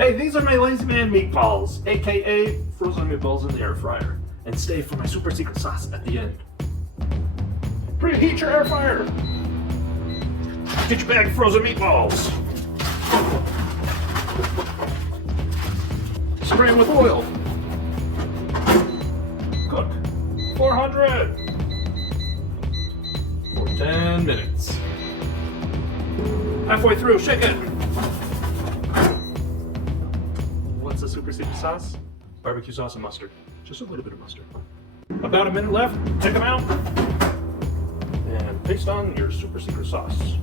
Hey, these are my Lazy Man meatballs, aka frozen meatballs in the air fryer. And stay for my super secret sauce at the end. Preheat your air fryer. Get your bag of frozen meatballs. Spray them with oil. Cook 400 for 10 minutes. Halfway through, shake it. What's the super secret sauce? Barbecue sauce and mustard. Just a little bit of mustard. About a minute left. Take them out. And paste on your super secret sauce.